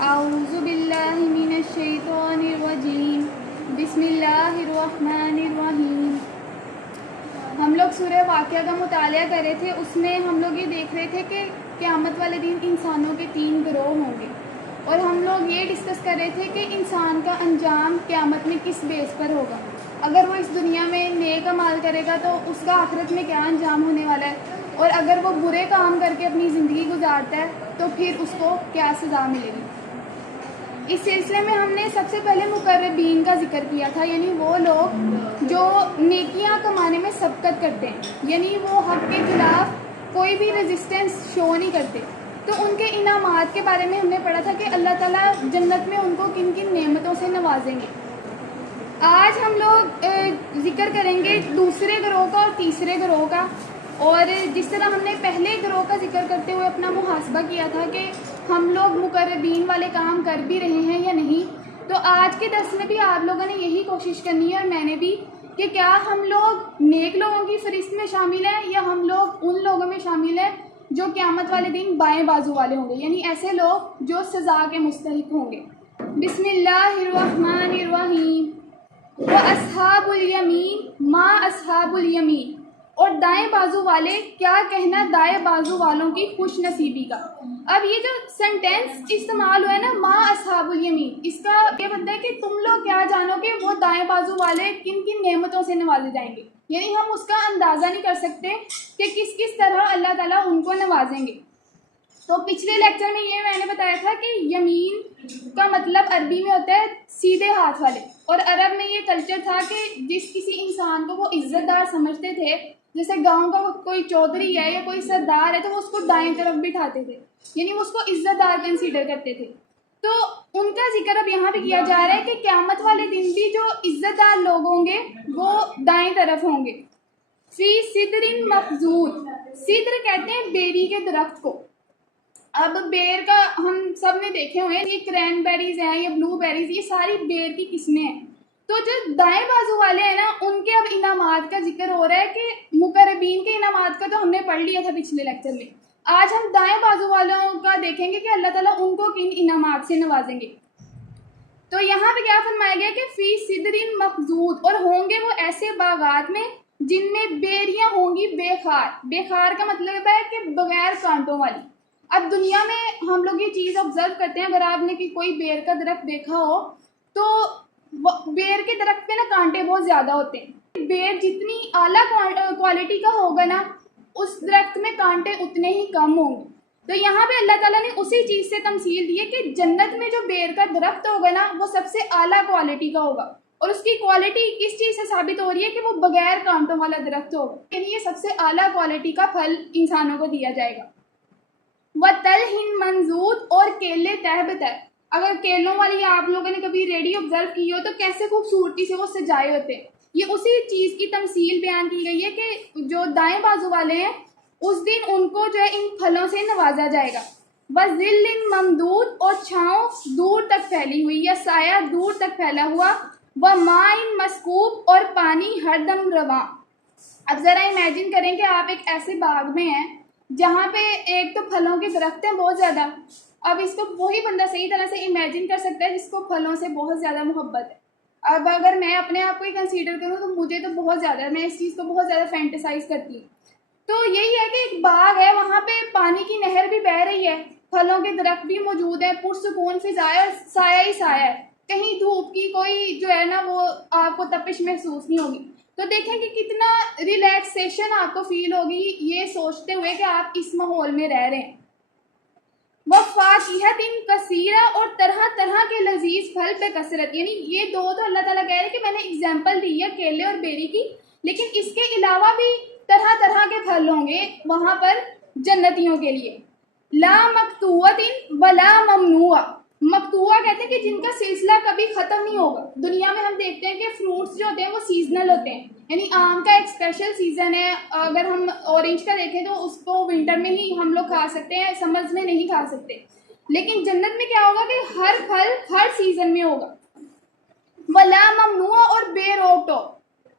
اعوذ باللہ من الشیطان الرجیم بسم اللہ الرحمن الرحیم۔ ہم لوگ سورہ واقعہ کا مطالعہ کر رہے تھے، اس میں ہم لوگ یہ دیکھ رہے تھے کہ قیامت والے دن انسانوں کے 3 گروہ ہوں گے، اور ہم لوگ یہ ڈسکس کر رہے تھے کہ انسان کا انجام قیامت میں کس بیس پر ہوگا۔ اگر وہ اس دنیا میں نیک اعمال کرے گا تو اس کا آخرت میں کیا انجام ہونے والا ہے، اور اگر وہ برے کام کر کے اپنی زندگی گزارتا ہے تو پھر اس کو کیا سزا ملے گی۔ اس سلسلے میں ہم نے سب سے پہلے مقربین کا ذکر کیا تھا، یعنی وہ لوگ جو نیکیاں کمانے میں سبقت کرتے ہیں، یعنی وہ حق کے خلاف کوئی بھی ریزسٹنس شو نہیں کرتے۔ تو ان کے انعامات کے بارے میں ہم نے پڑھا تھا کہ اللہ تعالیٰ جنت میں ان کو کن کن نعمتوں سے نوازیں گے۔ آج ہم لوگ ذکر کریں گے دوسرے گروہ کا اور تیسرے گروہ کا، اور جس طرح ہم نے پہلے گروہ کا ذکر کرتے ہوئے اپنا محاسبہ کیا تھا کہ ہم لوگ مقربین والے کام کر بھی رہے ہیں یا نہیں، تو آج کے درس میں بھی آپ لوگوں نے یہی کوشش کرنی ہے، اور میں نے بھی، کہ کیا ہم لوگ نیک لوگوں کی فہرست میں شامل ہیں یا ہم لوگ ان لوگوں میں شامل ہیں جو قیامت والے دن بائیں بازو والے ہوں گے، یعنی ایسے لوگ جو سزا کے مستحق ہوں گے۔ بسم اللہ الرحمن الرحیم۔ وَأَصْحَابُ الْيَمِينِ مَا أَصْحَابُ الْيَمِينِ، اور دائیں بازو والے، کیا کہنا دائیں بازو والوں کی خوش نصیبی کا۔ اب یہ جو سینٹینس استعمال ہوا ہے نا، ما اصحاب الیمین، اس کا یہ بنتا ہے کہ تم لوگ کیا جانو کہ وہ دائیں بازو والے کن کن نعمتوں سے نوازے جائیں گے، یعنی ہم اس کا اندازہ نہیں کر سکتے کہ کس کس طرح اللہ تعالیٰ ان کو نوازیں گے۔ تو پچھلے لیکچر میں یہ میں نے بتایا تھا کہ یمین کا مطلب عربی میں ہوتا ہے سیدھے ہاتھ والے، اور عرب میں یہ کلچر تھا کہ جس کسی انسان کو وہ عزت دار سمجھتے تھے، جیسے گاؤں کا کوئی چودھری ہے یا کوئی سردار ہے تو وہ اس کو دائیں طرف بٹھاتے تھے، یعنی وہ اس کو عزت دار کنسیڈر کرتے تھے۔ تو ان کا ذکر اب یہاں پہ کیا جا رہا ہے کہ قیامت والے دن بھی جو عزت دار لوگ ہوں گے وہ دائیں طرف ہوں گے۔ فی سدر مخضود، سدر کہتے ہیں بیری کے درخت کو۔ اب بیر کا ہم سب نے دیکھے ہوئے ہیں، یہ کرین بیریز ہیں یا بلو بیریز، یہ ساری بیر کی قسمیں ہیں۔ تو جو دائیں بازو والے ہیں نا، ان کے اب انعامات کا ذکر ہو رہا ہے کہ مقربین کے انعامات کا تو ہم نے پڑھ لیا تھا پچھلے لیکچر میں۔ آج ہم دائیں بازو والوں کا دیکھیں گے کہ اللہ تعالیٰ ان کو کن انعامات سے نوازیں گے۔ تو یہاں پہ کیا فرمایا گیا کہ فی صدر مخضود، اور ہوں گے وہ ایسے باغات میں جن میں بیریاں ہوں گی بے خار۔ بے خار کا مطلب ہے کہ بغیر کانٹوں والی۔ اب دنیا میں ہم لوگ یہ چیز آبزرو کرتے ہیں، اگر آپ نے کوئی بیر کا درخت دیکھا ہو تو بیر کے درخت پہ نا کانٹے بہت زیادہ ہوتے ہیں۔ بیر جتنی اعلیٰ کوالٹی کا ہوگا نا، اس درخت میں کانٹے اتنے ہی کم ہوں گے۔ تو یہاں پہ اللہ تعالیٰ نے اسی چیز سے تمثیل دی ہے کہ جنت میں جو بیر کا درخت ہوگا نا، وہ سب سے اعلیٰ کوالٹی کا ہوگا، اور اس کی کوالٹی کس چیز سے ثابت ہو رہی ہے کہ وہ بغیر کانٹوں والا درخت ہوگا، یعنی یہ سب سے اعلیٰ کوالٹی کا پھل انسانوں کو دیا جائے گا۔ وَطَلْحٍ مَنْضُودٍ، اور کیلے تہ بتہ۔ اگر کیلوں والی آپ لوگوں نے کبھی ریڈی آبزرو کی ہو تو کیسے خوبصورتی سے وہ سجائے ہوتے ہیں، یہ اسی چیز کی تمثیل بیان کی گئی ہے کہ جو دائیں بازو والے ہیں اس دن ان کو جو ہے ان پھلوں سے نوازا جائے گا۔ وَظِلٍّ مَمْدُودٍ، اور چھاؤں دور تک پھیلی ہوئی یا سایہ دور تک پھیلا ہوا۔ وَمَاءٍ مَسْکُوبٍ، اور پانی ہر دم رواں۔ اب ذرا امیجن کریں کہ آپ ایک ایسے باغ میں ہیں جہاں پہ ایک تو پھلوں کے درخت ہیں بہت زیادہ۔ اب اس کو وہی بندہ صحیح طرح سے امیجن کر سکتا ہے جس کو پھلوں سے بہت زیادہ محبت ہے۔ اب اگر میں اپنے آپ کو ہی کنسیڈر کروں تو مجھے تو بہت زیادہ، میں اس چیز کو بہت زیادہ فینٹیسائز کرتی ہوں۔ تو یہی ہے کہ ایک باغ ہے، وہاں پہ پانی کی نہر بھی بہہ رہی ہے، پھلوں کے درخت بھی موجود ہیں، پرسکون فضا ہے، اور سایہ ہی سایہ ہے، کہیں دھوپ کی کوئی جو ہے نا وہ آپ کو تپش محسوس نہیں ہوگی۔ تو دیکھیں کہ کتنا ریلیکسیشن آپ کو فیل ہوگی یہ سوچتے ہوئے کہ آپ اس ماحول میں رہ رہے ہیں۔ وَفَاكِهَةٍ كَثِيرَةٍ، اور طرح طرح کے لذیذ پھل پہ کثرت، یعنی یہ دو تو اللہ تعالیٰ کہہ رہے ہیں کہ میں نے اگزامپل دی ہے کیلے اور بیری کی، لیکن اس کے علاوہ بھی طرح طرح کے پھل ہوں گے وہاں پر جنتیوں کے لیے۔ لا مقطوعۃ ولا ممنوع، مقطوعہ کہتے ہیں کہ جن کا سلسلہ کبھی ختم نہیں ہوگا۔ دنیا میں ہم دیکھتے ہیں کہ فروٹس جو ہوتے ہیں وہ سیزنل ہوتے ہیں، یعنی آم کا ایک اسپیشل سیزن ہے، اگر ہم اورنج کا دیکھیں تو اس کو ونٹر میں ہی ہم لوگ کھا سکتے ہیں، سمرز میں نہیں کھا سکتے۔ لیکن جنت میں کیا ہوگا کہ ہر پھل ہر سیزن میں ہوگا۔ ولا ممنوع، اور بے روک ٹوک،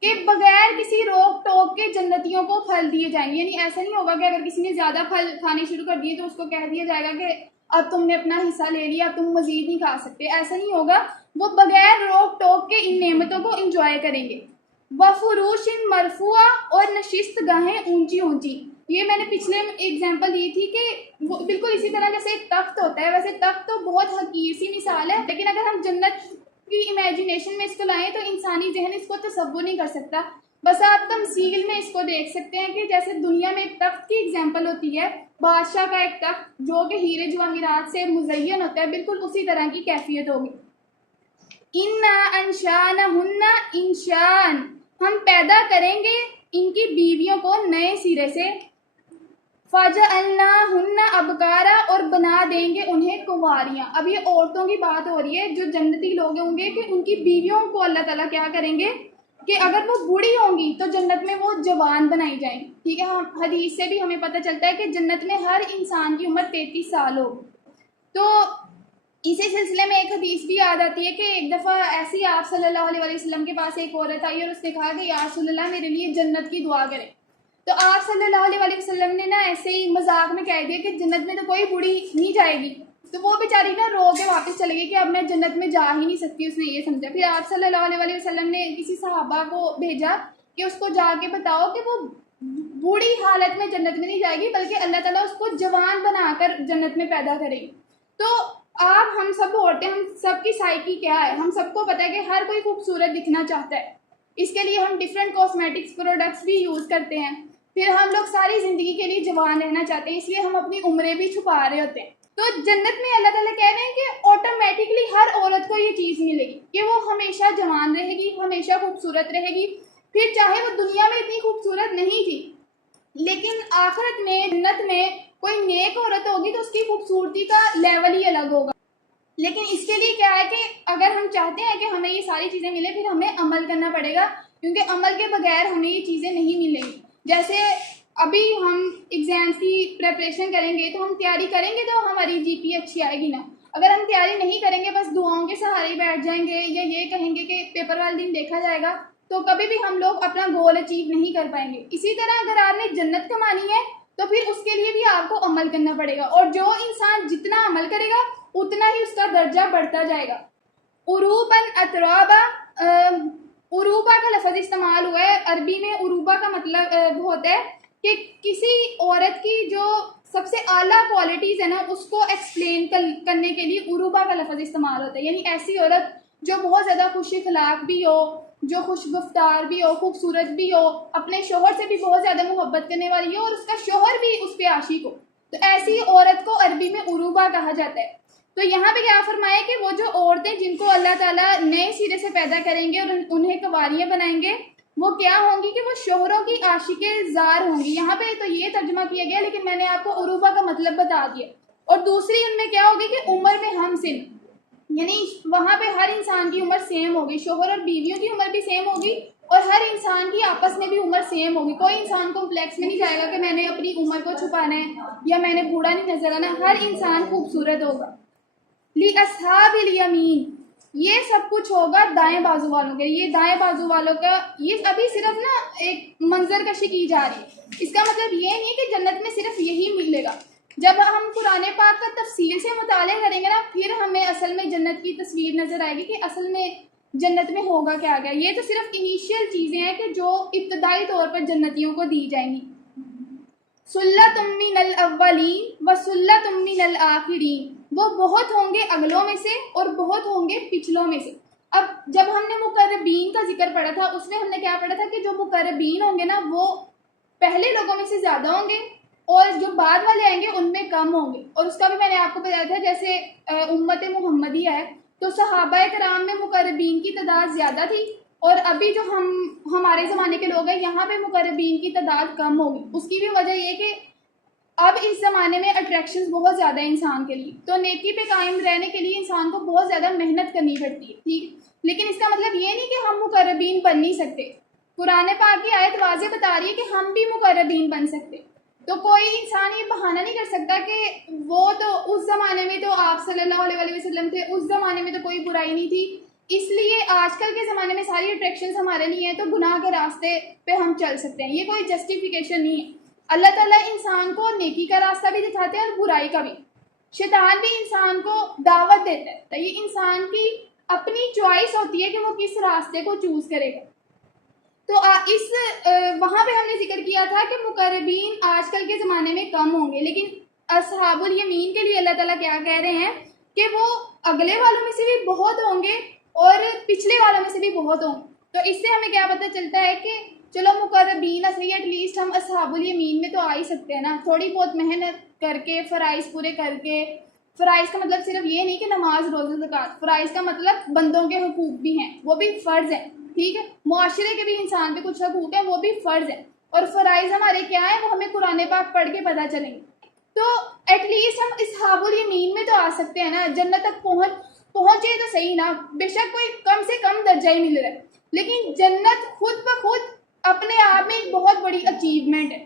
کہ بغیر کسی روک ٹوک کے جنتیوں کو پھل دیے جائیں گے. یعنی ایسا نہیں ہوگا کہ اگر کسی نے زیادہ پھل کھانے شروع کر دیے تو اس کو کہہ دیا جائے گا کہ اب تم نے اپنا حصہ لے لیا, اب تم مزید نہیں کھا سکتے. ایسا نہیں ہوگا, وہ بغیر روک ٹوک کے ان نعمتوں کو انجوائے کریں گے. وفروش مرفوعہ, اور نشست گاہیں اونچی اونچی. یہ میں نے پچھلے ایگزامپل دی تھی کہ وہ بالکل اسی طرح جیسے ایک تخت ہوتا ہے, ویسے تخت تو بہت حقیر سی مثال ہے, لیکن اگر ہم جنت کی امیجنیشن میں اس کو لائیں تو انسانی ذہن اس کو تصور نہیں کر سکتا. بس آپ تمثیل میں اس کو دیکھ سکتے ہیں کہ جیسے دنیا میں ایک تخت کی ایگزامپل ہوتی ہے, بادشاہ کا ایک تخت جو کہ ہیرے جواہرات سے مزین ہوتا ہے, بالکل اسی طرح کی کیفیت ہوگی. اِنَّا أَنشَأْنَاهُنَّ انشان, ہم پیدا کریں گے ان کی بیویوں کو نئے سرے سے. فَجَعَلْنَاهُنَّ أَبْكَارًا, اور بنا دیں گے انہیں کنواریاں. اب یہ عورتوں کی بات ہو رہی ہے جو جنتی لوگ ہوں گے کہ ان کی بیویوں کو اللہ تعالیٰ کیا کریں گے کہ اگر وہ بوڑھی ہوں گی تو جنت میں وہ جوان بنائی جائیں گی. ٹھیک ہے, ہم حدیث سے بھی ہمیں پتہ چلتا ہے کہ جنت میں ہر انسان کی عمر 33 سال ہوگی. تو اسی سلسلے میں ایک حدیث بھی یاد آتی ہے کہ ایک دفعہ ایسی آپ صلی اللہ علیہ وسلم کے پاس ایک عورت آئی اور اس نے کہا کہ یا رسول اللہ میرے لیے جنت کی دعا کریں. تو آپ صلی اللہ علیہ وسلم نے نا ایسے ہی مذاق میں کہہ دیا کہ جنت میں تو کوئی بوڑھی نہیں جائے گی. تو وہ بیچاری نا رو کے واپس چلے گئی کہ اب میں جنت میں جا ہی نہیں سکتی. اس نے یہ سمجھا. پھر آپ صلی اللہ علیہ وسلم نے کسی صحابہ کو بھیجا کہ اس کو جا کے بتاؤ کہ وہ بوڑھی حالت میں جنت میں نہیں جائے گی بلکہ اللہ تعالیٰ اس کو جوان بنا کر جنت میں پیدا کرے گی. تو آپ ہم سب عورتیں, ہم سب کی سائیکی کیا ہے, ہم سب کو پتہ ہے کہ ہر کوئی خوبصورت دکھنا چاہتا ہے. اس کے لیے ہم ڈفرینٹ کاسمیٹکس پروڈکٹس بھی یوز کرتے ہیں. پھر ہم لوگ ساری زندگی کے لیے جوان رہنا چاہتے ہیں, اس لیے ہم اپنی عمریں بھی چھپا رہے ہوتے ہیں. تو جنت میں اللہ تعالیٰ کہہ رہے ہیں کہ آٹومیٹکلی ہر عورت کو یہ چیز ملے گی کہ وہ ہمیشہ جوان رہے گی, ہمیشہ خوبصورت رہے گی. پھر چاہے وہ دنیا میں اتنی خوبصورت نہیں تھی, لیکن آخرت میں جنت میں کوئی نیک عورت ہوگی تو اس کی خوبصورتی کا لیول ہی الگ ہوگا. لیکن اس کے لیے کیا ہے کہ اگر ہم چاہتے ہیں کہ ہمیں یہ ساری چیزیں ملیں, پھر ہمیں عمل کرنا پڑے گا, کیونکہ عمل کے بغیر ہمیں یہ چیزیں نہیں ملیں گی. جیسے ابھی ہم ایگزامس کی پریپریشن کریں گے تو ہم تیاری کریں گے تو ہماری جی پی اچھی آئے گی نا. اگر ہم تیاری نہیں کریں گے, بس دعاؤں کے سہارے ہی بیٹھ جائیں گے یا یہ کہیں گے کہ پیپر والے دن دیکھا جائے گا, تو کبھی بھی ہم لوگ اپنا گول اچیو نہیں کر پائیں گے. اسی طرح اگر آپ نے جنت کمانی ہے تو پھر اس کے لیے بھی آپ کو عمل کرنا پڑے گا, اور جو انسان جتنا عمل کرے گا اتنا ہی اس کا درجہ بڑھتا جائے گا. عروباً اترابا, عروبا کا لفظ استعمال ہوا ہے عربی میں. عروبا کا مطلب ہوتا ہے کہ کسی عورت کی جو سب سے اعلیٰ کوالٹیز ہے نا اس کو ایکسپلین کرنے کے لیے عروبا کا لفظ استعمال ہوتا ہے. یعنی ایسی عورت جو بہت زیادہ خوش اخلاق بھی ہو, جو خوش گفتار بھی ہو, خوبصورت بھی ہو, اپنے شوہر سے بھی بہت زیادہ محبت کرنے والی ہو اور اس کا شوہر بھی اس پہ عاشق ہو, تو ایسی عورت کو عربی میں عروبا کہا جاتا ہے. تو یہاں پہ کیا فرمایا کہ وہ جو عورتیں جن کو اللہ تعالیٰ نئے سرے سے پیدا کریں گے اور انہیں کنواریاں بنائیں گے, وہ کیا ہوں گی کہ وہ شوہروں کی عاشق زار ہوں گی. یہاں پہ تو یہ ترجمہ کیا گیا, لیکن میں نے آپ کو عروبا کا مطلب بتا دیا. اور دوسری ان میں کیا ہوگی کہ عمر میں ہم سن, یعنی وہاں پہ ہر انسان کی عمر سیم ہوگی, شوہر اور بیویوں کی عمر بھی سیم ہوگی, اور ہر انسان کی آپس میں بھی عمر سیم ہوگی. کوئی انسان کمپلیکس میں نہیں جائے گا کہ میں نے اپنی عمر کو چھپانا ہے یا میں نے بوڑھا نہیں نظر آنا. ہر انسان خوبصورت ہوگا. لِأَصْحَابِ الْيَمِينِ, یہ سب کچھ ہوگا دائیں بازو والوں کے. یہ دائیں بازو والوں کا یہ ابھی صرف نا ایک منظر کشی کی جا رہی ہے. اس کا مطلب یہ نہیں کہ جنت میں صرف یہی ملے گا. جب ہم قرآن پاک کا تفصیل سے مطالعہ کریں گے نا, پھر ہمیں اصل میں جنت کی تصویر نظر آئے گی کہ اصل میں جنت میں ہوگا کیا گیا. یہ تو صرف انیشیل چیزیں ہیں کہ جو ابتدائی طور پر جنتیوں کو دی جائیں گی. سُلَّةٌ مِّنَ الْأَوَّلِينَ وَسُلَّةٌ مِّنَ الْآخِرِينَ, وہ بہت ہوں گے اگلوں میں سے اور بہت ہوں گے پچھلوں میں سے. اب جب ہم نے مقربین کا ذکر پڑھا تھا, اس میں ہم نے کیا پڑھا تھا کہ جو مقربین ہوں گے نا وہ پہلے لوگوں میں سے زیادہ ہوں گے, اور جو بعد والے آئیں گے ان میں کم ہوں گے. اور اس کا بھی میں نے آپ کو بتایا تھا, جیسے امت محمدیہ ہے تو صحابہ کرام میں مقربین کی تعداد زیادہ تھی, اور ابھی جو ہمارے زمانے کے لوگ ہیں یہاں پہ مقربین کی تعداد کم ہوگی. اس کی بھی وجہ یہ کہ اب اس زمانے میں اٹریکشنز بہت زیادہ ہیں انسان کے لیے, تو نیکی پہ قائم رہنے کے لیے انسان کو بہت زیادہ محنت کرنی پڑتی ہے. ٹھیک, لیکن اس کا مطلب یہ نہیں کہ ہم مقربین بن نہیں سکتے. قرآن پاک کی آیت واضح بتا رہی ہے کہ ہم بھی مقربین بن سکتے. تو کوئی انسان یہ بہانہ نہیں کر سکتا کہ وہ تو اس زمانے میں تو آپ صلی اللہ علیہ وسلم تھے, اس زمانے میں تو کوئی برائی نہیں تھی, اس لیے آج کل کے زمانے میں ساری اٹریکشنز ہمارے لیے ہیں تو گناہ کے راستے پہ ہم چل سکتے ہیں. یہ کوئی جسٹیفیکیشن نہیں ہے. اللہ تعالیٰ انسان کو نیکی کا راستہ بھی دکھاتے ہیں اور برائی کا بھی. شیطان بھی انسان کو دعوت دیتا ہے. تو یہ انسان کی اپنی چوائس ہوتی ہے کہ وہ کس راستے کو چوز کرے گا. تو وہاں پہ ہم نے ذکر کیا تھا کہ مقربین آج کل کے زمانے میں کم ہوں گے، لیکن اصحاب الیمین کے لیے اللہ تعالیٰ کیا کہہ رہے ہیں کہ وہ اگلے والوں میں سے بھی بہت ہوں گے اور پچھلے والوں میں سے بھی بہت ہوں گے. تو اس سے ہمیں کیا پتہ چلتا ہے کہ چلو مقربین صحیح، ایٹ لیسٹ ہم اصحاب الیمین میں تو آ ہی سکتے ہیں نا، تھوڑی بہت محنت کر کے، فرائض پورے کر کے. فرائض کا مطلب صرف یہ نہیں کہ نماز روزہ زکوٰۃ، فرائض کا مطلب بندوں کے حقوق بھی ہیں، وہ بھی فرض ہیں. ٹھیک ہے، معاشرے کے بھی انسان پہ کچھ حقوق ہیں، وہ بھی فرض ہیں. اور فرائض ہمارے کیا ہیں وہ ہمیں قرآن پاک پڑھ کے پتہ چلیں گے. تو ایٹ لیسٹ ہم اصحاب الیمین میں تو آ سکتے ہیں نا، جنت تک پہنچے تو صحیح نا. بے شک کوئی کم سے کم درجہ ہی مل رہا ہے، لیکن جنت خود بخود اپنے آپ میں ایک بہت بڑی اچیومنٹ ہے،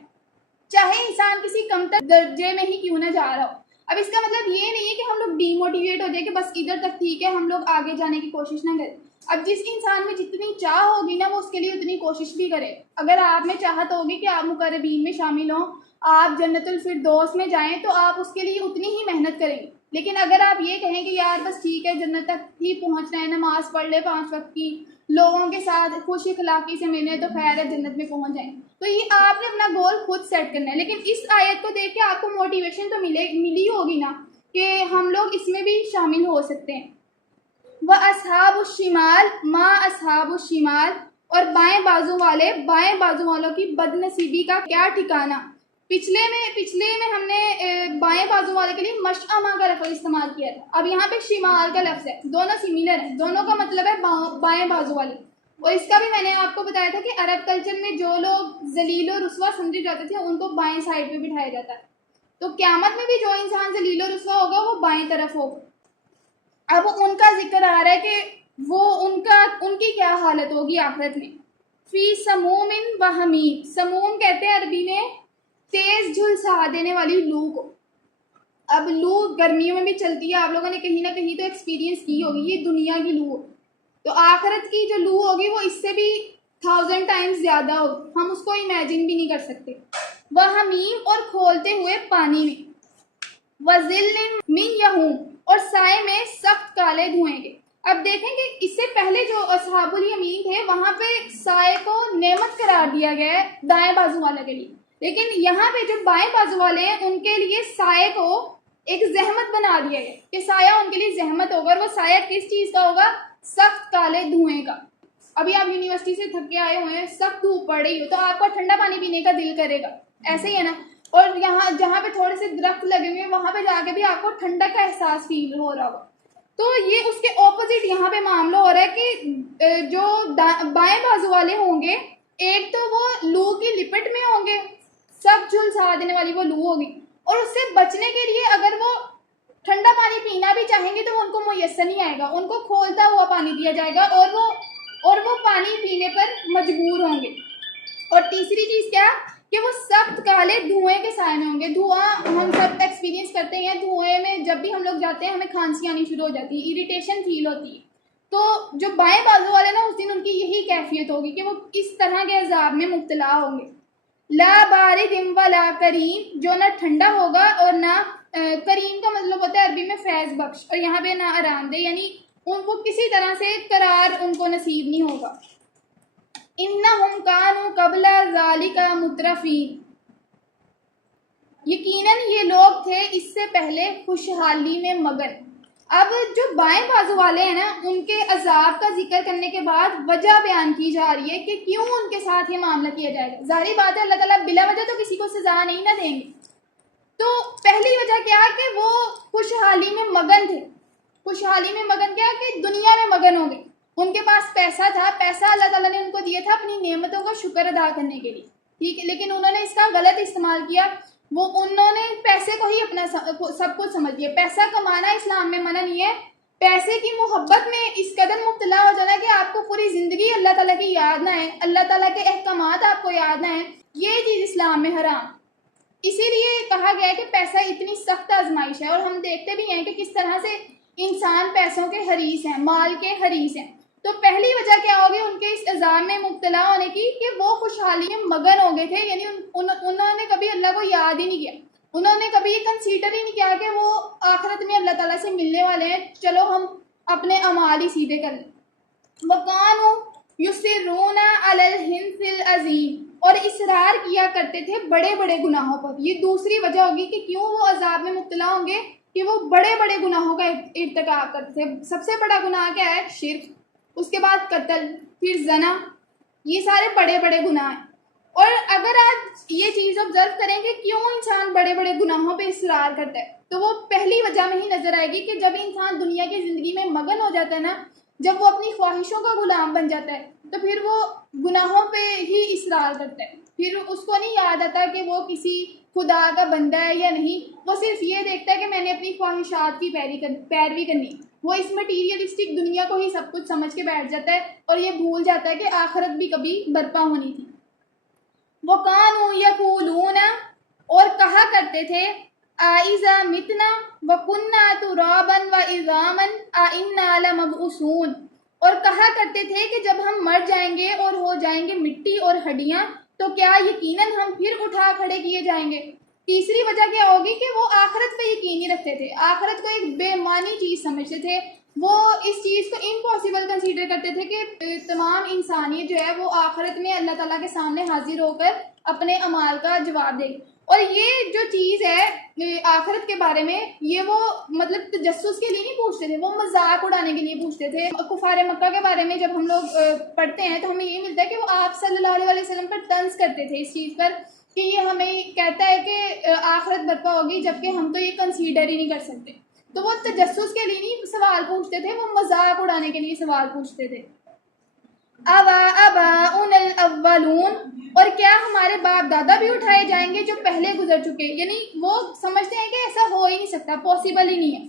چاہے انسان کسی کمتر درجے میں ہی کیوں نہ جا رہا ہو. اب اس کا مطلب یہ نہیں ہے کہ ہم لوگ ڈی موٹیویٹ ہو جائے کہ بس ادھر تک ٹھیک ہے، ہم لوگ آگے جانے کی کوشش نہ کریں. اب جس انسان میں جتنی چاہ ہوگی نا وہ اس کے لیے اتنی کوشش بھی کرے. اگر آپ میں چاہت ہوگی کہ آپ مقربین میں شامل ہوں، آپ جنت الفردوس میں جائیں، تو آپ اس کے لیے اتنی ہی محنت کریں گے. لیکن اگر آپ یہ کہیں کہ یار بس ٹھیک ہے جنت تک ہی پہنچنا ہے، نماز پڑھ لے 5 وقت کی، لوگوں کے ساتھ خوش اخلاقی سے ملے تو خیر ہے جنت میں پہنچ جائیں، تو یہ آپ نے اپنا گول خود سیٹ کرنا ہے. لیکن اس آیت کو دیکھ کے آپ کو موٹیویشن تو ملی ہوگی نا کہ ہم لوگ اس میں بھی شامل ہو سکتے ہیں. وَأَصْحَابُ الشِّمَالِ مَا أَصْحَابُ الشِّمَالِ، اور بائیں بازو والوں کی بد نصیبی کا کیا ٹھکانہ. پچھلے میں ہم نے بائیں بازو والے کے لیے مشأمہ کا لفظ استعمال کیا تھا. اب یہاں پہ شمال کا لفظ ہے، دونوں سملر ہیں، دونوں کا مطلب ہے بائیں بازو والے. اور اس کا بھی میں نے آپ کو بتایا تھا کہ عرب کلچر میں جو لوگ ذلیل و رسوا سمجھے جاتے تھے ان کو بائیں سائڈ پہ بٹھایا جاتا ہے. تو قیامت میں بھی جو انسان ذلیل و رسوا ہوگا وہ بائیں طرف ہوگا. اب ان کا ذکر آ رہا ہے کہ وہ ان کی کیا حالت ہوگی آخرت میں. فی سموم و حمیم، سموم کہتے ہیں عربی میں تیز جھلسا دینے والی لو کو. اب لو گرمیوں میں بھی چلتی ہے، آپ لوگوں نے کہیں نہ کہیں تو ایکسپیرینس کی ہوگی، یہ دنیا کی لو ہوگی. تو آخرت کی جو لو ہوگی وہ اس سے بھی 1000 ٹائمز زیادہ ہوگی، ہم اس کو امیجن بھی نہیں کر سکتے. وہ حمیم، اور کھولتے ہوئے پانی میں. وَظِلٍّ مِّن یَحُومٍ، اور سائے میں سخت کالے دھوئیں کے. اب دیکھیں کہ اس سے پہلے جو اصحاب الیمین تھے وہاں پہ سائے کو نعمت قرار دیا گیا ہے دائیں بازو والے کے لیے، لیکن یہاں پہ جو بائیں بازو والے ہیں ان کے لیے سائے کو ایک زحمت بنا دیا گیا کہ سایہ ان کے لیے زحمت ہوگا. اور وہ سایہ کس چیز کا ہوگا؟ سخت کالے دھوئیں کا. ابھی آپ یونیورسٹی سے تھک کے آئے ہوئے ہیں، سخت دھوپ پڑ رہی ہو تو آپ کا ٹھنڈا پانی پینے کا دل کرے گا، ایسے ہی ہے نا. اور یہاں جہاں پہ تھوڑے سے درخت لگے ہوئے ہیں وہاں پہ جا کے بھی آپ کو ٹھنڈک کا احساس فیل ہو رہا ہوگا. تو یہ اس کے اپوزٹ یہاں پہ معاملہ ہو رہا ہے کہ جو بائیں بازو والے ہوں گے، ایک تو وہ لو کی لپٹ میں ہوں گے، سب جھلسا دینے والی وہ لو ہوگی، اور اس سے بچنے کے لیے اگر وہ ٹھنڈا پانی پینا بھی چاہیں گے تو ان کو میسر نہیں آئے گا، ان کو کھولتا ہوا پانی دیا جائے گا اور وہ پانی پینے پر مجبور ہوں گے. اور تیسری چیز کیا کہ وہ سخت کالے دھوئیں کے سائے میں ہوں گے. دھواں ہم سب ایکسپیرینس کرتے ہیں، دھوئیں میں جب بھی ہم لوگ جاتے ہیں ہمیں کھانسی آنی شروع ہو جاتی ہے، اریٹیشن فیل ہوتی ہے. تو جو بائیں بازو والے نا اس دن ان کی یہی کیفیت ہوگی کہ وہ اس طرح کے عذاب میں مبتلا ہوں گے. لا بارد ولا کریم، جو نہ ٹھنڈا ہوگا اور نہ کریم کا مطلب ہوتا ہے عربی میں فیض بخش، اور یہاں پہ نہ آرام دہ، یعنی ان کو کسی طرح سے قرار ان کو نصیب نہیں ہوگا. انہم کانوا قبل ذالک مترفین، یقیناً یہ لوگ تھے اس سے پہلے خوشحالی میں مگن. اب جو بائیں بازو والے ہیں نا ان کے عذاب کا ذکر کرنے کے بعد وجہ بیان کی جا رہی ہے کہ کیوں ان کے ساتھ یہ معاملہ کیا جائے گا. ظاہری بات ہے اللہ تعالیٰ بلا وجہ تو کسی کو سزا نہیں نہ دیں گے. تو پہلی وجہ کیا کہ وہ خوشحالی میں مگن تھے. خوشحالی میں مگن کیا کہ دنیا میں مگن ہو گئے. ان کے پاس پیسہ تھا، پیسہ اللہ تعالیٰ نے ان کو دیا تھا اپنی نعمتوں کا شکر ادا کرنے کے لیے، ٹھیک ہے، لیکن انہوں نے اس کا غلط استعمال کیا. انہوں نے پیسے کو ہی اپنا سب کچھ سمجھ لیا. پیسہ کمانا اسلام میں منع نہیں ہے، پیسے کی محبت میں اس قدر مبتلا ہو جانا کہ آپ کو پوری زندگی اللہ تعالیٰ کی یاد نہ ہے، اللہ تعالیٰ کے احکامات آپ کو یاد نہ ہیں، یہ چیز اسلام میں حرام. اسی لیے کہا گیا ہے کہ پیسہ اتنی سخت آزمائش ہے. اور ہم دیکھتے بھی ہیں کہ کس طرح سے انسان پیسوں کے حریص ہیں، مال کے حریص ہیں. تو پہلی وجہ کیا ہوگی ان کے اس عذاب میں مبتلا ہونے کی کہ وہ خوشحالی میں مگن ہو گئے تھے، یعنی انہوں نے کبھی اللہ کو یاد ہی نہیں کیا، انہوں نے کبھی یہ کنسیڈر ہی نہیں کیا کہ وہ آخرت میں اللہ تعالیٰ سے ملنے والے ہیں، چلو ہم اپنے اعمال ہی سیدھے کر لیں۔ وَقَانُوا يُصِرُّونَ عَلَى الْحِنْثِ الْعَظِيمِ، اور اصرار کیا کرتے تھے بڑے بڑے گناہوں پر۔ یہ دوسری وجہ ہوگی کہ کیوں وہ عذاب میں مبتلا ہوں گے، کہ وہ بڑے بڑے گناہوں کا ارتکاب کرتے تھے۔ سب سے بڑا گناہ کیا ہے؟ شرک، اس کے بعد قتل، پھر زنا، یہ سارے بڑے بڑے گناہ ہیں۔ اور اگر آپ یہ چیز آبزرو کریں کہ کیوں انسان بڑے بڑے گناہوں پہ اصرار کرتا ہے، تو وہ پہلی وجہ میں ہی نظر آئے گی کہ جب انسان دنیا کی زندگی میں مگن ہو جاتا ہے نا، جب وہ اپنی خواہشوں کا غلام بن جاتا ہے، تو پھر وہ گناہوں پہ ہی اصرار کرتا ہے، پھر اس کو نہیں یاد آتا کہ وہ کسی خدا کا بندہ ہے یا نہیں، وہ صرف یہ دیکھتا ہے کہ میں نے اپنی خواہشات کی پیروی کرنی، وہ اس مٹیریلسٹک دنیا کو ہی سب کچھ سمجھ کے بیٹھ جاتا ہے اور یہ بھول جاتا ہے کہ آخرت بھی کبھی برپا ہونی تھی۔ وَقَانُوا يَقُولُونَ، اور کہا کرتے تھے، أَإِذَا مِتْنَا وَكُنَّا تُرَابًا وَعِظَامًا أَإِنَّا لَمَبْعُوثُونَ، اور کہا کرتے تھے کہ جب ہم مر جائیں گے اور ہو جائیں گے مٹی اور ہڈیاں تو کیا یقیناً ہم پھر اٹھا کھڑے کیے جائیں گے۔ تیسری وجہ کیا ہوگی کہ وہ آخرت پہ یقین نہیں رکھتے تھے، آخرت کو ایک بے معنی چیز سمجھتے تھے، وہ اس چیز کو امپاسبل کنسیڈر کرتے تھے کہ تمام انسانیت جو ہے وہ آخرت میں اللہ تعالیٰ کے سامنے حاضر ہو کر اپنے اعمال کا جواب دے گی۔ اور یہ جو چیز ہے آخرت کے بارے میں، یہ وہ مطلب تجسس کے لیے نہیں پوچھتے تھے، وہ مذاق اڑانے کے لیے پوچھتے تھے۔ کفار مکہ کے بارے میں جب ہم لوگ پڑھتے ہیں تو ہمیں یہ ملتا ہے کہ وہ آپ صلی اللہ علیہ وسلم پر طنز کرتے تھے اس چیز پر کہ یہ ہمیں کہتا ہے کہ آخرت برپا ہوگی جبکہ ہم تو یہ کنسیڈر ہی نہیں کر سکتے۔ تو وہ تجسس کے لیے نہیں سوال پوچھتے تھے، وہ مذاق اڑانے کے لیے سوال پوچھتے تھے۔ آباؤنا الاولون، اور کیا ہمارے باپ دادا بھی اٹھائے جائیں گے جو پہلے گزر چکے، یعنی وہ سمجھتے ہیں کہ ایسا ہو ہی نہیں سکتا، پاسبل ہی نہیں ہے۔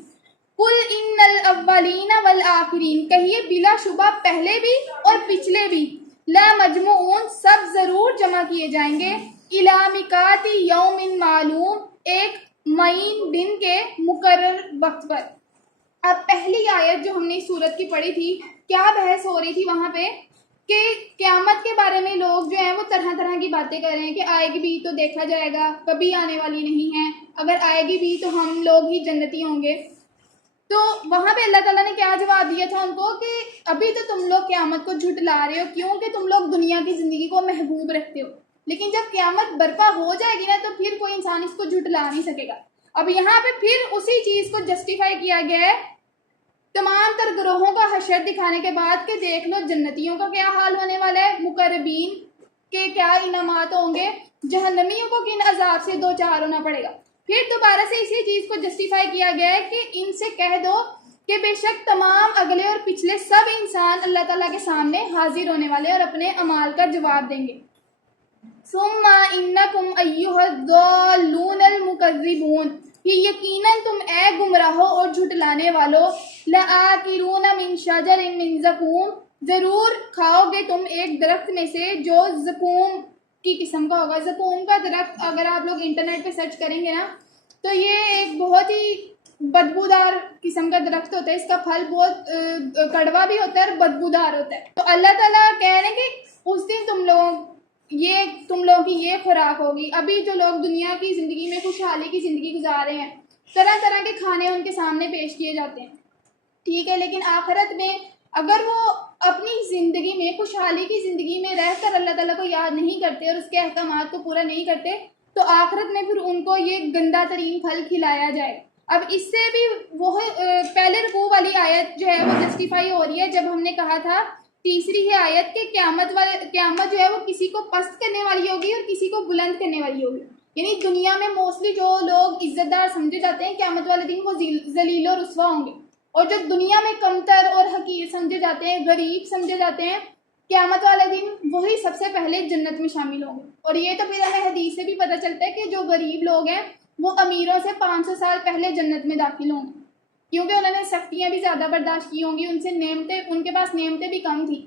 قل ان الاولین والآخرین، کہیے بلا شبہ پہلے بھی اور پچھلے بھی، لا مجموعون، سب ضرور جمع کیے جائیں گے، الی میقات یوم معلوم، ایک معین دن کے مقرر وقت پر۔ اب پہلی آیت جو ہم نے اس سورت کی پڑھی تھی، کیا بحث ہو رہی تھی وہاں پہ کہ قیامت کے بارے میں لوگ جو ہیں وہ طرح طرح کی باتیں کر رہے ہیں کہ آئے گی بھی تو دیکھا جائے گا، کبھی آنے والی نہیں ہے، اگر آئے گی بھی تو ہم لوگ ہی جنتی ہوں گے۔ تو وہاں پہ اللہ تعالیٰ نے کیا جواب دیا تھا ان کو کہ ابھی تو تم لوگ قیامت کو جھٹلا رہے ہو، کیونکہ تم لوگ دنیا کی زندگی کو محبوب رکھتے ہو، لیکن جب قیامت برپا ہو جائے گی نا تو پھر کوئی انسان اس کو جھٹلا نہیں سکے گا۔ اب یہاں پہ پھر اسی چیز کو جسٹیفائی کیا گیا ہے تمام تر گروہوں کا حشر دکھانے کے بعد کہ دیکھ لو جنتیوں کا کیا حال ہونے والا ہے، مقربین کے کیا انعامات ہوں گے، جہنمیوں کو کن عذاب سے دو چار ہونا پڑے گا۔ پھر دوبارہ سے اسی چیز کو جسٹیفائی کیا گیا ہے کہ ان سے کہہ دو کہ بے شک تمام اگلے اور پچھلے سب انسان اللہ تعالیٰ کے سامنے حاضر ہونے والے اور اپنے اعمال کا جواب دیں گے۔ ثم انکم ایھا الضالون المکذبون، کہ یقیناً تم اے گمراہو اور جھٹلانے والو، لآکلون من شجر من زقوم، ضرور کھاؤ گے تم ایک درخت میں سے جو زقوم کی قسم کا ہوگا۔ زقوم کا درخت اگر آپ لوگ انٹرنیٹ پہ سرچ کریں گے نا تو یہ ایک بہت ہی بدبودار قسم کا درخت ہوتا ہے، اس کا پھل بہت کڑوا بھی ہوتا ہے اور بدبودار ہوتا ہے۔ تو اللہ تعالیٰ کہہ رہے ہیں کہ اس دن تم لوگوں کی یہ خوراک ہوگی۔ ابھی جو لوگ دنیا کی زندگی میں خوشحالی کی زندگی گزار رہے ہیں، طرح طرح کے کھانے ان کے سامنے پیش کیے جاتے ہیں، ٹھیک ہے، لیکن آخرت میں اگر وہ اپنی زندگی میں خوشحالی کی زندگی میں رہ کر اللہ تعالیٰ کو یاد نہیں کرتے اور اس کے احکامات کو پورا نہیں کرتے تو آخرت میں پھر ان کو یہ گندا ترین پھل کھلایا جائے۔ اب اس سے بھی وہ پہلے رکوع والی آیت جو ہے وہ جسٹیفائی ہو رہی ہے جب ہم نے کہا تھا تیسری ہے آیت کہ قیامت جو ہے وہ کسی کو پست کرنے والی ہوگی اور کسی کو بلند کرنے والی ہوگی، یعنی دنیا میں موسٹلی جو لوگ عزت دار سمجھے جاتے ہیں قیامت والے دن وہ ذلیل و رسوا ہوں گے، اور جو دنیا میں کمتر اور حقیر سمجھے جاتے ہیں، غریب سمجھے جاتے ہیں، قیامت والے دن وہی سب سے پہلے جنت میں شامل ہوں گے۔ اور یہ تو پھر ہمیں حدیث سے بھی پتہ چلتا ہے کہ جو غریب لوگ ہیں وہ امیروں سے 500 سال پہلے جنت میں داخل ہوں گے، کیونکہ انہوں نے سختیاں بھی زیادہ برداشت کی ہوں گی، ان کے پاس نعمتیں بھی کم تھیں،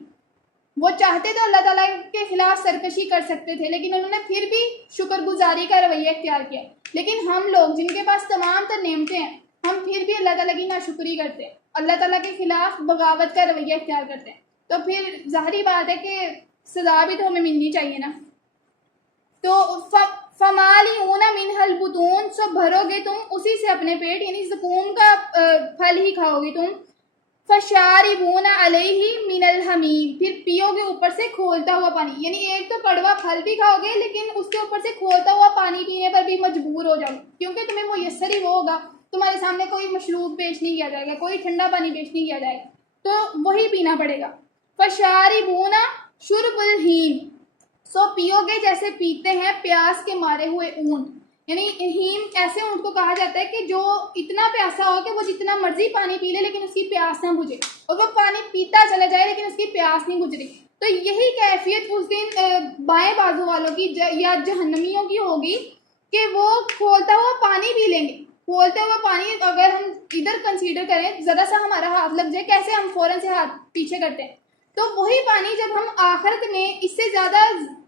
وہ چاہتے تو اللہ تعالیٰ کے خلاف سرکشی کر سکتے تھے لیکن انہوں نے پھر بھی شکر گزاری کا رویہ اختیار کیا۔ لیکن ہم لوگ جن کے پاس تمام تر نعمتیں ہیں، ہم پھر بھی اللہ تعالیٰ کی ناشکری کرتے ہیں، اللہ تعالیٰ کے خلاف بغاوت کا رویہ اختیار کرتے ہیں۔ تو پھر ظاہری بات ہے کہ سزا بھی تو ہمیں ملنی چاہیے نا. تو فمالئون منها البطون، سو بھرو گے تم اسی سے اپنے پیٹ، یعنی زقوم کا پھل ہی کھاؤ گے تم. فشاربون علیہ من الحمیم، پھر پیو گے اوپر سے کھولتا ہوا پانی، یعنی ایک تو کڑوا پھل بھی کھاؤ گے لیکن اس کے اوپر سے کھولتا ہوا پانی پینے پر بھی مجبور ہو جاؤ، کیونکہ تمہیں میسر ہی وہ ہوگا، تمہارے سامنے کوئی مشروب پیش نہیں کیا جائے گا، کوئی ٹھنڈا پانی پیش نہیں کیا جائے گا، تو وہی پینا پڑے گا. فشاربون شرب الہیم، سو پیو گے جیسے پیتے ہیں پیاس کے مارے ہوئے اونٹ، یعنی ہیم ایسے اونٹ کو کہا جاتا ہے کہ جو اتنا پیاسا ہو کہ وہ جتنا مرضی پانی پی لے لیکن اس کی پیاس نہ بجھے، اور وہ پانی پیتا چلا جائے لیکن اس کی پیاس نہیں بجھ رہی. تو یہی کیفیت اس دن بائیں بازو والوں کی یا جہنمیوں کی ہوگی کہ وہ کھولتا ہوا پانی پی لیں گے. کھولتا ہوا پانی اگر ہم ادھر کنسیڈر کریں، ذرا سا ہمارا ہاتھ لگ جائے کیسے ہم فوراً سے ہاتھ پیچھے کرتے ہیں، تو وہی پانی جب ہم آخرت میں اس سے زیادہ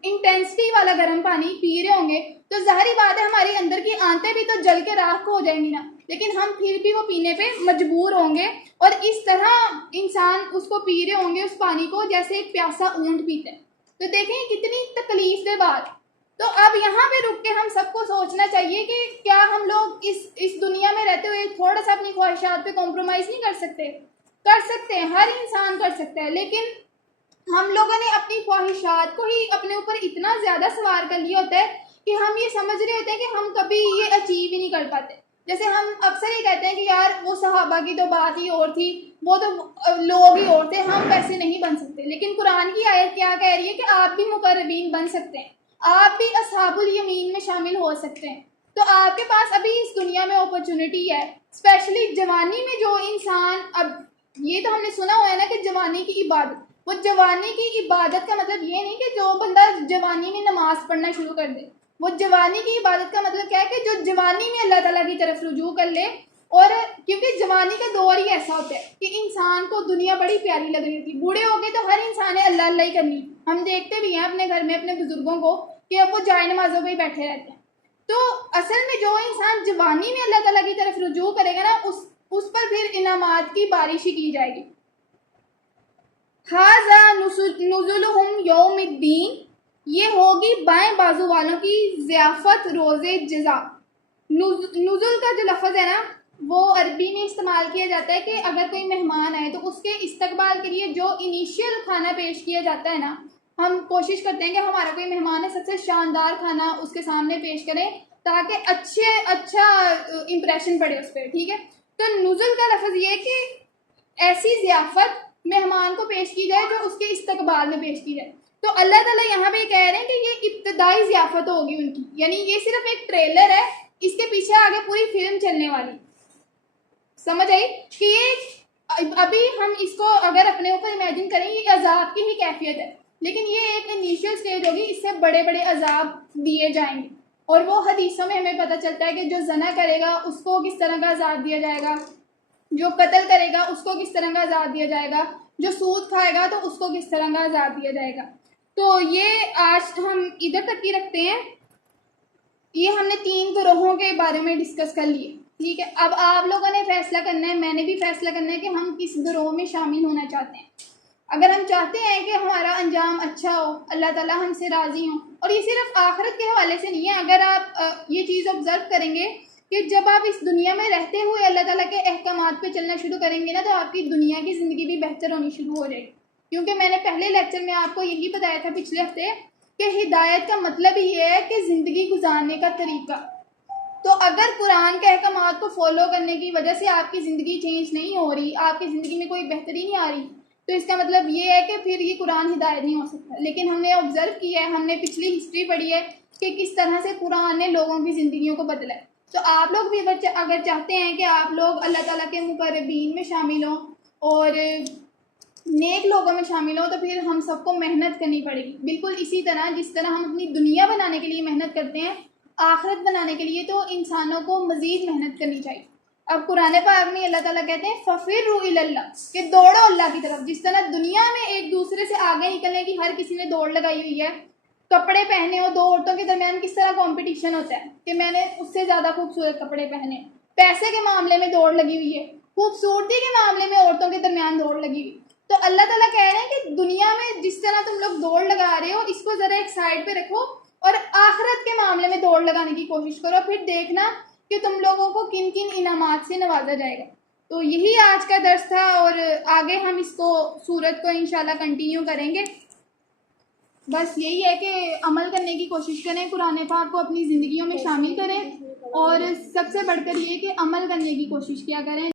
انٹینسٹی والا گرم پانی پی رہے ہوں گے تو ظاہری بات ہے ہماری اندر کی آنتیں بھی تو جل کے راکھ ہو جائیں گی نا، لیکن ہم پھر بھی وہ پینے پہ مجبور ہوں گے، اور اس طرح انسان اس کو پی رہے ہوں گے اس پانی کو جیسے ایک پیاسا اونٹ پیتے ہیں. تو دیکھیں کتنی تکلیف دہ بات. تو اب یہاں پہ رک کے ہم سب کو سوچنا چاہیے کہ کیا ہم لوگ اس دنیا میں رہتے ہوئے تھوڑا سا اپنی خواہشات پہ کمپرومائز نہیں کر سکتے؟ کر سکتے ہیں، ہر انسان کر سکتا ہے، لیکن ہم لوگوں نے اپنی خواہشات کو ہی اپنے اوپر اتنا زیادہ سوار کر لیا ہوتا ہے کہ ہم یہ سمجھ رہے ہوتے ہیں کہ ہم کبھی یہ اچیو ہی نہیں کر پاتے. جیسے ہم اکثر یہ کہتے ہیں کہ یار وہ صحابہ کی تو بات ہی اور تھی، وہ تو لوگ ہی اور تھے، ہم ویسے نہیں بن سکتے. لیکن قرآن کی آیت کیا کہہ رہی ہے کہ آپ بھی مقربین بن سکتے ہیں، آپ بھی اصحاب الیمین میں شامل ہو سکتے ہیں. تو آپ کے پاس ابھی اس دنیا میں اپرچونٹی ہے، اسپیشلی جوانی میں. جو انسان اب یہ تو ہم نے سنا ہوا ہے نا کہ جوانی کی عبادت، وہ جوانی کی عبادت کا مطلب یہ نہیں کہ جو بندہ جوانی میں نماز پڑھنا شروع کر دے. وہ جوانی کی عبادت کا مطلب کیا ہے کہ جو جوانی میں اللہ تعالیٰ کی طرف رجوع کر لے. اور کیونکہ جوانی کا دور ہی ایسا ہوتا ہے کہ انسان کو دنیا بڑی پیاری لگ رہی ہوتی ہے. بوڑھے ہو گئے تو ہر انسان ہے اللہ اللہ ہی کرنی. ہم دیکھتے بھی ہیں اپنے گھر میں اپنے بزرگوں کو کہ اب وہ جائے نمازوں پہ ہی بیٹھے رہتے ہیں. تو اصل میں جو انسان جوانی میں اللہ تعالیٰ کی طرف رجوع کرے گا نا اس پر پھر انعامات کی بارش ہی کی جائے گی. ھذا نزلہم یوم الدین، یہ ہوگی بائیں بازو والوں کی ضیافت روز جزا. نزل کا جو لفظ ہے نا وہ عربی میں استعمال کیا جاتا ہے کہ اگر کوئی مہمان آئے تو اس کے استقبال کے لیے جو انیشیل کھانا پیش کیا جاتا ہے نا، ہم کوشش کرتے ہیں کہ ہمارا کوئی مہمان ہے سب سے شاندار کھانا اس کے سامنے پیش کریں تاکہ اچھا امپریشن پڑے اس پہ. ٹھیک ہے، تو نزل کا لفظ یہ کہ ایسی ضیافت مہمان کو پیش کی جائے جو اس کے استقبال میں پیش کی جائے. تو اللہ تعالیٰ یہاں پہ کہہ رہے ہیں کہ یہ ابتدائی ضیافت ہوگی ان کی، یعنی یہ صرف ایک ٹریلر ہے، اس کے پیچھے آگے پوری فلم چلنے والی. سمجھ آئی کہ یہ ابھی ہم اس کو اگر اپنے اوپر امیجن کریں یہ عذاب کی ہی کیفیت ہے، لیکن یہ ایک انیشیل سٹیج ہوگی، اس سے بڑے بڑے عذاب دیے جائیں گے. اور وہ حدیثوں میں ہمیں پتہ چلتا ہے کہ جو زنا کرے گا اس کو کس طرح کا عذاب دیا جائے گا، جو قتل کرے گا اس کو کس طرح کا عذاب دیا جائے گا، جو سود کھائے گا تو اس کو کس طرح کا عذاب دیا جائے گا. تو یہ آج ہم ادھر تک ہی رکھتے ہیں. یہ ہم نے 3 گروہوں کے بارے میں ڈسکس کر لیے. ٹھیک ہے، اب آپ لوگوں نے فیصلہ کرنا ہے، میں نے بھی فیصلہ کرنا ہے کہ ہم کس گروہ میں شامل ہونا چاہتے ہیں. اگر ہم چاہتے ہیں کہ ہمارا انجام اچھا ہو، اللہ تعالیٰ ہم سے راضی ہوں، اور یہ صرف آخرت کے حوالے سے نہیں ہے، اگر آپ یہ چیز آبزرو کریں گے کہ جب آپ اس دنیا میں رہتے ہوئے اللہ تعالیٰ کے احکامات پہ چلنا شروع کریں گے نا تو آپ کی دنیا کی زندگی بھی بہتر ہونی شروع ہو جائے گی. کیونکہ میں نے پہلے لیکچر میں آپ کو یہی بتایا تھا پچھلے ہفتے کہ ہدایت کا مطلب یہ ہے کہ زندگی گزارنے کا طریقہ. تو اگر قرآن کے احکامات کو فالو کرنے کی وجہ سے آپ کی زندگی چینج نہیں ہو رہی، آپ کی زندگی میں کوئی بہتری نہیں آ رہی، تو اس کا مطلب یہ ہے کہ پھر یہ قرآن ہدایت نہیں ہو سکتا. لیکن ہم نے آبزرو کیا ہے، ہم نے پچھلی ہسٹری پڑھی ہے کہ کس طرح سے قرآن نے لوگوں کی زندگیوں کو بدلا ہے. تو آپ لوگ بھی اگر چاہتے ہیں کہ آپ لوگ اللہ تعالیٰ کے مقربین میں شامل ہوں اور نیک لوگوں میں شامل ہوں تو پھر ہم سب کو محنت کرنی پڑے گی. بالکل اسی طرح جس طرح ہم اپنی دنیا بنانے کے لیے محنت کرتے ہیں، آخرت بنانے کے لیے تو انسانوں کو مزید محنت کرنی چاہیے. اب قرآن پاک میں اللہ تعالیٰ کہتے ہیں فَفِرُّوا إِلَى اللَّهِ کہ دوڑو اللہ کی طرف. جس طرح دنیا میں ایک دوسرے سے آگے نکلنے کی ہر کسی نے دوڑ لگائی ہوئی ہے، کپڑے پہنے ہو، 2 عورتوں کے درمیان کس طرح کمپٹیشن ہوتا ہے کہ میں نے اس سے زیادہ خوبصورت کپڑے پہنے. پیسے کے معاملے میں دوڑ لگی ہوئی ہے، خوبصورتی کے معاملے میں عورتوں کے درمیان دوڑ لگی ہوئی. تو اللہ تعالیٰ کہہ رہے ہیں کہ دنیا میں جس طرح تم لوگ دوڑ لگا رہے ہو اس کو ذرا ایک سائڈ پہ رکھو اور آخرت کے معاملے میں دوڑ لگانے کی کوشش کرو، پھر دیکھنا کہ تم لوگوں کو کن کن انعامات سے نوازا جائے گا۔ تو یہی آج کا درس تھا، اور آگے ہم اس کو سورت کو انشاءاللہ کنٹینیو کریں گے۔ بس یہی ہے کہ عمل کرنے کی کوشش کریں، قرآن پاک کو اپنی زندگیوں میں شامل کریں، اور سب سے بڑھ کر یہ کہ عمل کرنے کی کوشش کیا کریں۔